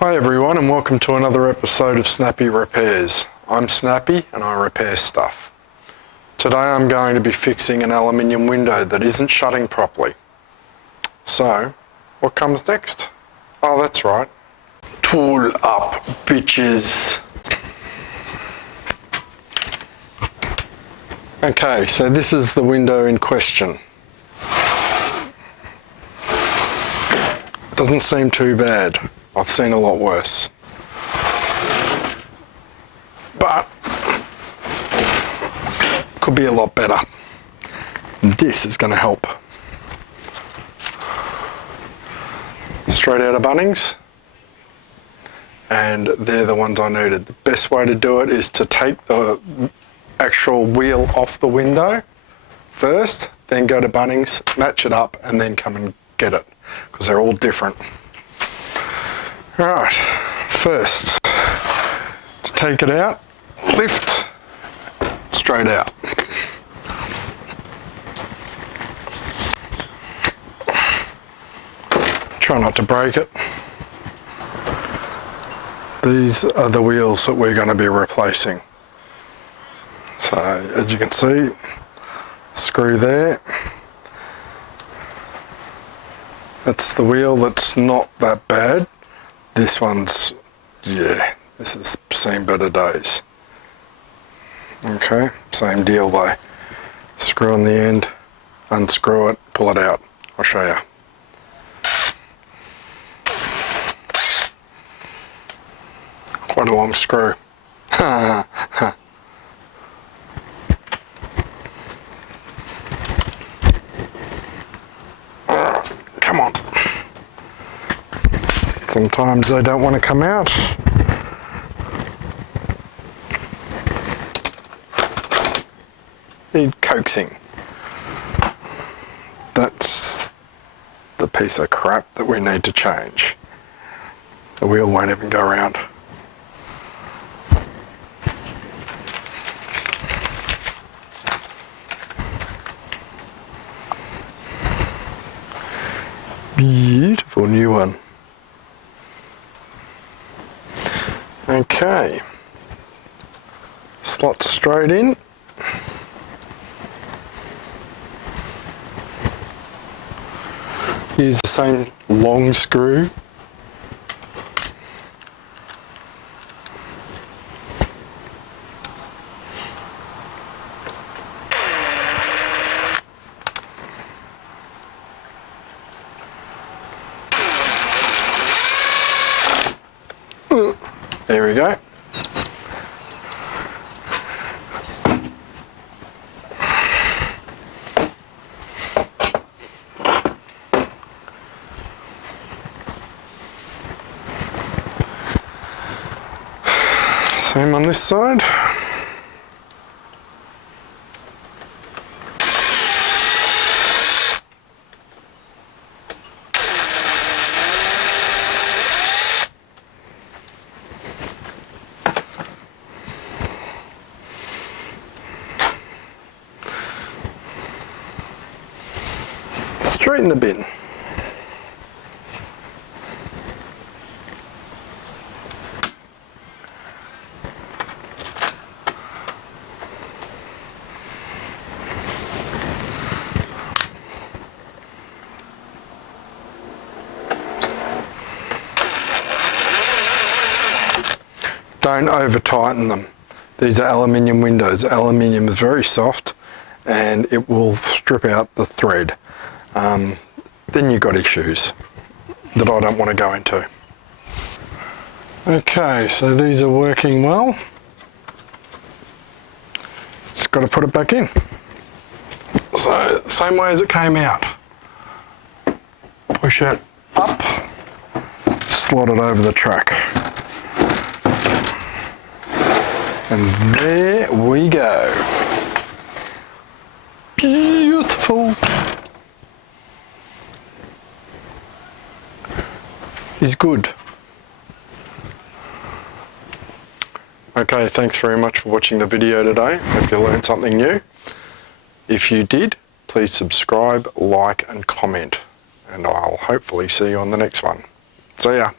Hi everyone and welcome to another episode of Snappy Repairs. I'm Snappy and I repair stuff. Today I'm going to be fixing an aluminium window that isn't shutting properly. So, what comes next? Oh, that's right. Tool up, bitches. Okay, so this is the window in question. Doesn't seem too bad. I've seen a lot worse. But could be a lot better. This is going to help. Straight out of Bunnings. And they're the ones I needed. The best way to do it is to take the actual wheel off the window first, then go to Bunnings, match it up, and then come and get it, because they're all different. Alright, first, to take it out, lift, straight out. Try not to break it. These are the wheels that we're going to be replacing. So, as you can see, screw there. That's the wheel that's not that bad. This one's, yeah, this has seen better days. Okay, same deal though. Screw on the end, unscrew it, pull it out. I'll show you. Quite a long screw. Come on. Sometimes they don't want to come out. Need coaxing. That's the piece of crap that we need to change. The wheel won't even go around. Beautiful new one. Okay, slot straight in. Use the same long screw. There we go. Same on this side. Straight in the bin. Don't over tighten them. These are aluminium windows. Aluminium is very soft and it will strip out the thread. Then you've got issues that I don't want to go into. Okay, so these are working well. Just got to put it back in. So, same way as it came out. Push it up, slot it over the track. And there we go. Beautiful. Is good. Okay, thanks very much for watching the video today. Hope you learned something new. If you did, please subscribe, like and comment, and I'll hopefully see you on the next one. See ya.